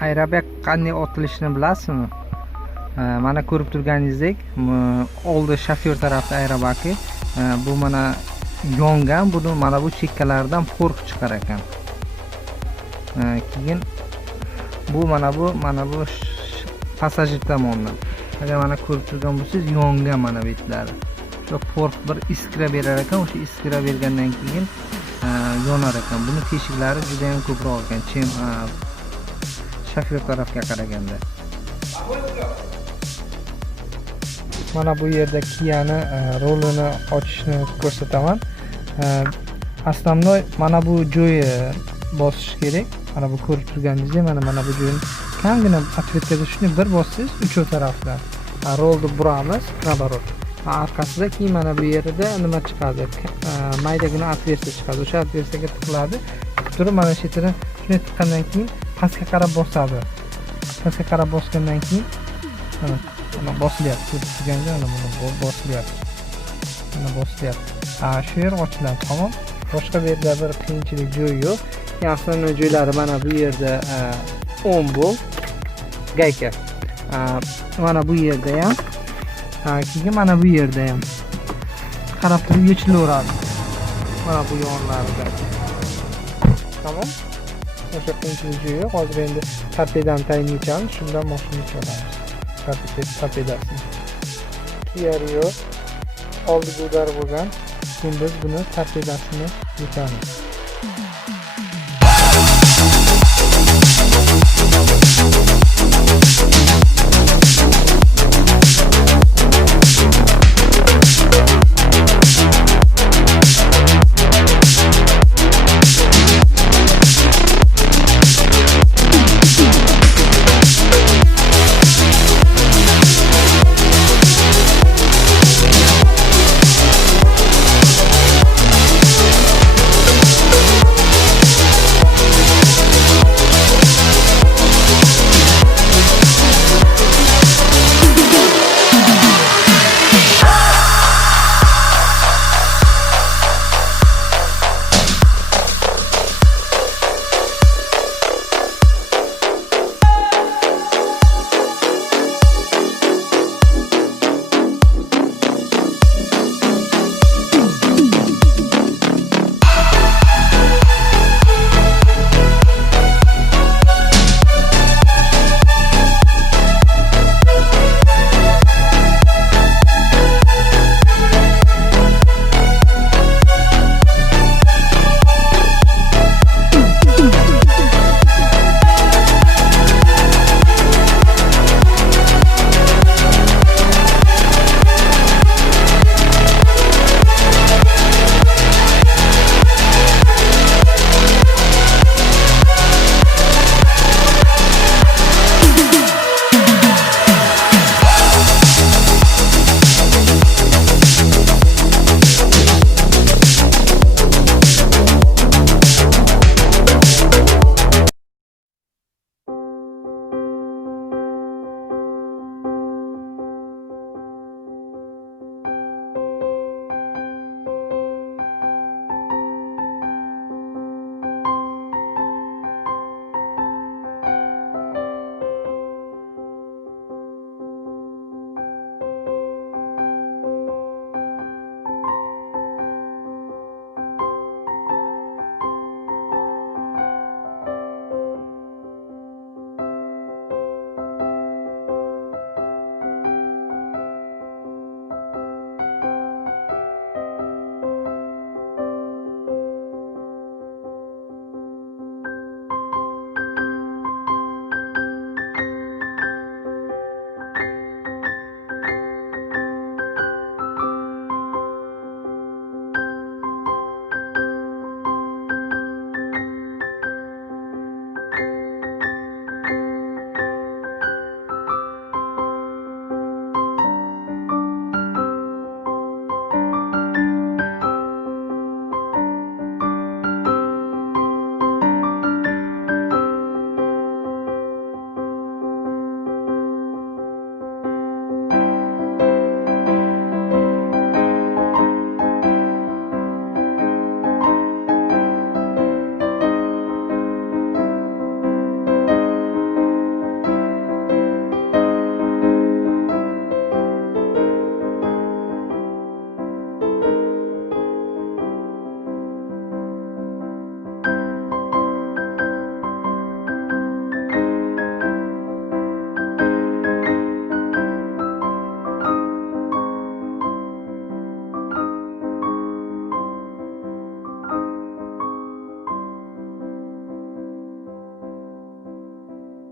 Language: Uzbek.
Aerobag qanday otilishini bilasizmi? Mana ko'rib turganingizdek, oldi shofyor tarafda aerobagi, bu mana yongan, buni mana bu chekkalaridan porq chiqar ekan. Keyin bu mana bu passajir tomonidan. Agar mana ko'rib turgan bo'lsangiz, yongan mana bu itlari. Shu porq bir iskra berar ekan, o'sha iskra bergandan keyin yonar ekan. Buni teshiklari juda ham ko'proq ekan, shofyor tarafga qaraganda. Mana bu yerda Kia'ni rolini ochishni ko'rsataman. Основной mana bu joyi bosish kerak. Mana bu ko'rib turganingizdek, mana bu joyni kamgina ответкада shuni bir bossangiz uchoq tarafdan. Rolni buramiz, nabarot. Arkasida keyin mana bu yerda nima chiqadi? Maydagina отверстие chiqadi. O'sha отверстиеga tiqiladi. Turib mana shu yerdan shuni tiqqandan keyin pastga qarab bosadi. Pastga qarab bosgandan keyin mana bosilyapti. Ko'rib turganda mana bosilyapti. Mana bosilyapti. Shu yer ochiladi, tamom. Boshqa bu yerda bir qiyinchilik joyi yo'q. Asosiy joylari mana bu yerda 10 volt gayka. Mana bu yerda ham, keyin mana bu yerda ham qarab turib yechilaveradi. Mana bu yonlarida. Tamom. O'sha qiyinchilik joyi yo'q. Hozir endi tarpedani tayinlaymiz, shundan mashina chalamiz. Tarpedasini. Kia Rio oldi ko'tarib bo'lgan. Keyin biz buni tarpedasini yechamiz.